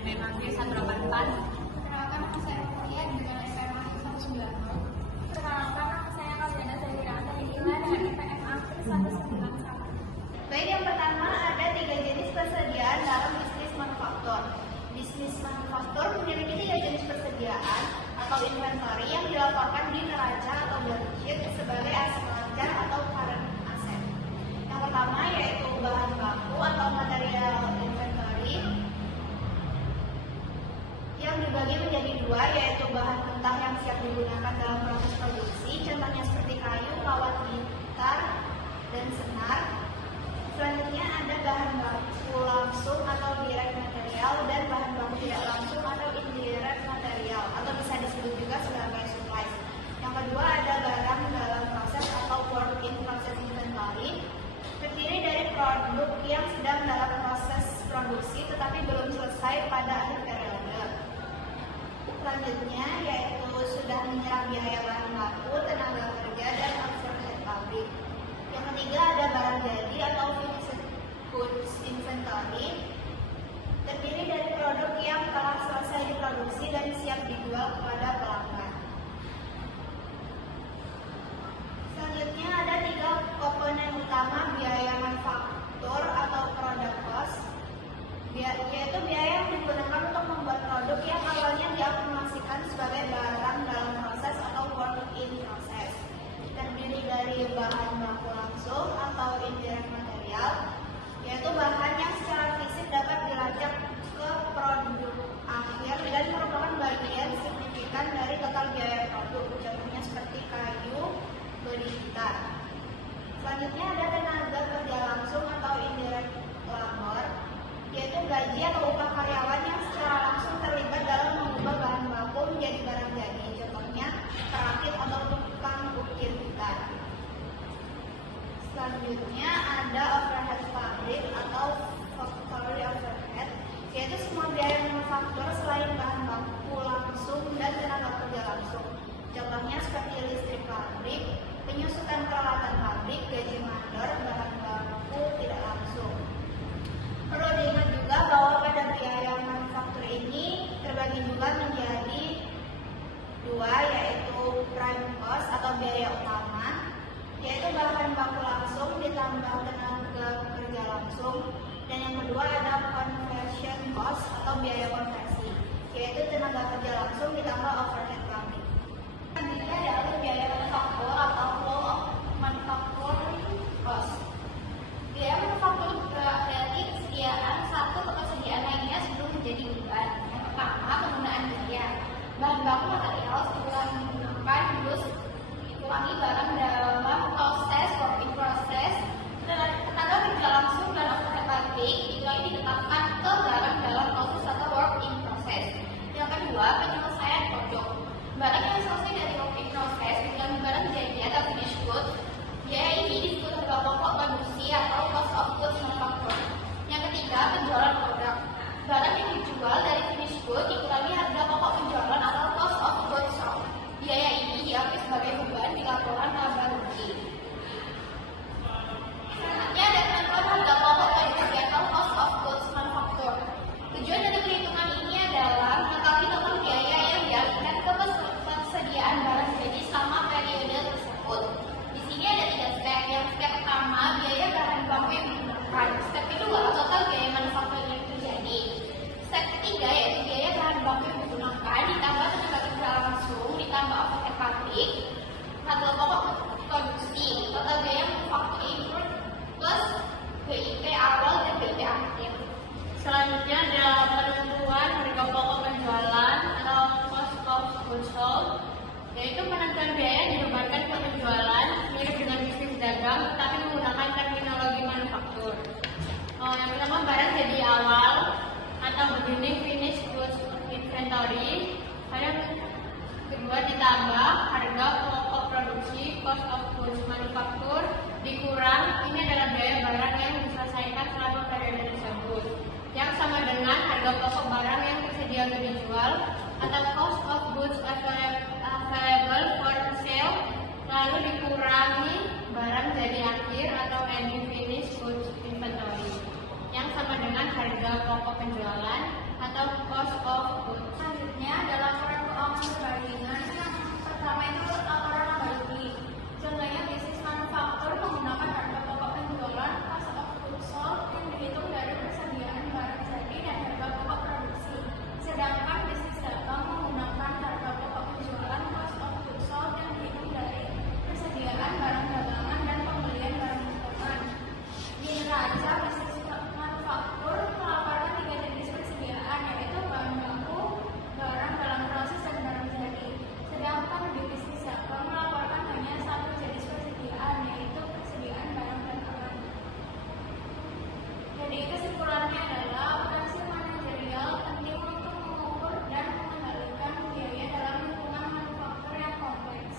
SNMP 184. Perkenalkan, nama saya Ria dengan SMA 190. Perkenalkan, nama saya Kaldiana Zahira Tahila dengan IPM April 191. Baik, yang pertama ada 3 jenis persediaan dalam bisnis manufaktur. Bisnis manufaktur memiliki 3 jenis persediaan atau inventory yang dilaporkan di neraca atau balance sheet sebagai aset wajar atau current asset. Yang pertama yaitu bahan baku atau material inventory yang dibagi menjadi 2, yaitu bahan mentah yang siap digunakan dalam proses produksi, contohnya seperti kayu, kawat gitar, dan senar. Selanjutnya ada bahan baku langsung atau direct material dan bahan baku tidak langsung atau indirect material atau bisa disebut juga sebagai supply. Yang kedua ada barang dalam proses atau work in process inventory, terdiri dari produk yang sedang dalam proses produksi tetapi belum selesai pada akhir periode. Selanjutnya yaitu sudah menyerap biaya bahan baku, tenaga kerja, dan overhead pabrik. Yang ketiga ada barang jadi atau finished goods inventory, terdiri dari produk yang telah selesai diproduksi dan siap dijual kepada pelanggan. Selanjutnya ada 3 komponen utama biaya manufaktur atau product cost, yaitu biaya yang digunakan untuk membuat produk yang awalnya diakumulasikan sebagai barang dalam proses atau work in process. Terdiri dari bahan baku langsung atau indirect material, yaitu bahan yang secara fisik dapat dilacak ke produk akhir dan merupakan bagian signifikan dari total biaya produk, contohnya seperti kayu, bodi gitar. Selanjutnya ada tenaga kerja langsung atau indirect labor, yaitu gaji atau upah karyawan yang secara langsung terlibat dalam mengubah bahan baku menjadi barang jadi, contohnya perakit atau tukang ukir gitar. Selanjutnya ada overhead pabrik atau factory overhead, yaitu semua biaya manufaktur selain bahan baku langsung dan tenaga kerja langsung, contohnya seperti listrik pabrik, penyusutan peralatan pabrik, gaji mandor, bahan baku tidak langsung. Perlu diingat juga bahwa pada biaya manufaktur ini terbagi juga menjadi 2, yaitu prime cost atau biaya utama, yaitu bahan baku langsung ditambah tenaga kerja langsung, dan yang kedua ada conversion cost atau biaya konversi, yaitu tenaga kerja langsung ditambah overhead pabrik. Selanjutnya adalah biaya manufaktur atau flow of manufacturing cost. Biaya manufaktur berarti kesediaan satu ketersediaan lainnya sebelum menjadi beban. Yang pertama, penggunaan biaya. Bahan baku material setelah digunakan terus dikurangi barang dalam proses, work in process, tenaga kerja langsung dan overhead pabrik dikurangi ditetapkan ke barang dalam proses atau work in process. Yang kedua, penyelesaian produk. Barang yang selesai dari work in process dikurangi barang jadi atau finished goods. Biaya ini disebut harga pokok produksi atau cost of goods manufacture. Yang ketiga, penjualan produk. Barang yang dijual dari finished goods dikurangi harga pokok penjualan atau cost of goods sold. Biaya ini diambil sebagai beban di laporan laba rugi. Selanjutnya ada penentuan harga pokok produksi atau cost of goods manufacture. Tujuan dari perhitungan ini adalah mengetahui total biaya yang dialihkan ke persediaan barang jadi selama periode tersebut. Di sini ada 3 step. Yang step pertama, biaya bahan baku yang digunakan. Step kedua, total biaya manufaktur yang terjadi. Step ketiga yaitu biaya bahan baku yang digunakan ditambah tenaga kerja langsung ditambah overhead pabrik, harga pokok produksi, total biaya manufaktur input plus BIP awal dan BIP akhir. Selanjutnya ada penentuan harga pokok penjualan atau cost of goods sold, yaitu penentuan biaya yang dibebankan ke penjualan mirip dengan bisnis dagang tetapi menggunakan terminologi manufaktur. Yang pertama, barang jadi awal atau beginning finished goods inventory. Yang kedua, ditambah harga pokok produksi cost of goods manufaktur dikurang, ini adalah biaya barang yang diselesaikan selama periode tersebut, yang sama dengan harga pokok barang yang tersedia untuk dijual atau cost of goods available for sale, lalu dikurangi barang jadi akhir atau ending finished goods inventory, yang sama dengan harga pokok penjualan atau cost of goods. Selanjutnya ada laporan keuangan perbandingan. Yang pertama itu laporan laba rugi. Contohnya bisnis manufaktur menggunakan harga pokok penjualan cost of goods sold yang dihitung dari persediaan barang jadi dan harga pokok produksi. Sedangkan bisnis dagang menggunakan harga pokok penjualan cost of goods sold yang dihitung dari persediaan barang dagangan dan pembelian barang imporan. Di neraca bisnis manufaktur melaporkan 3 jenis persediaan, yaitu bahan baku, barang dalam proses dan barang jadi. Sedangkan di bisnis dagang melaporkan hanya 1 jenis persediaan, yaitu persediaan barang dagangan. Jadi kesimpulannya adalah operasi manajerial penting untuk mengukur dan mengendalikan biaya dalam lingkungan manufaktur yang kompleks.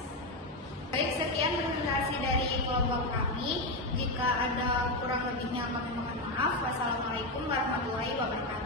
Baik, sekian presentasi dari kelompok kami. Jika ada kurang lebihnya kami mohon maaf. Wassalamualaikum warahmatullahi wabarakatuh.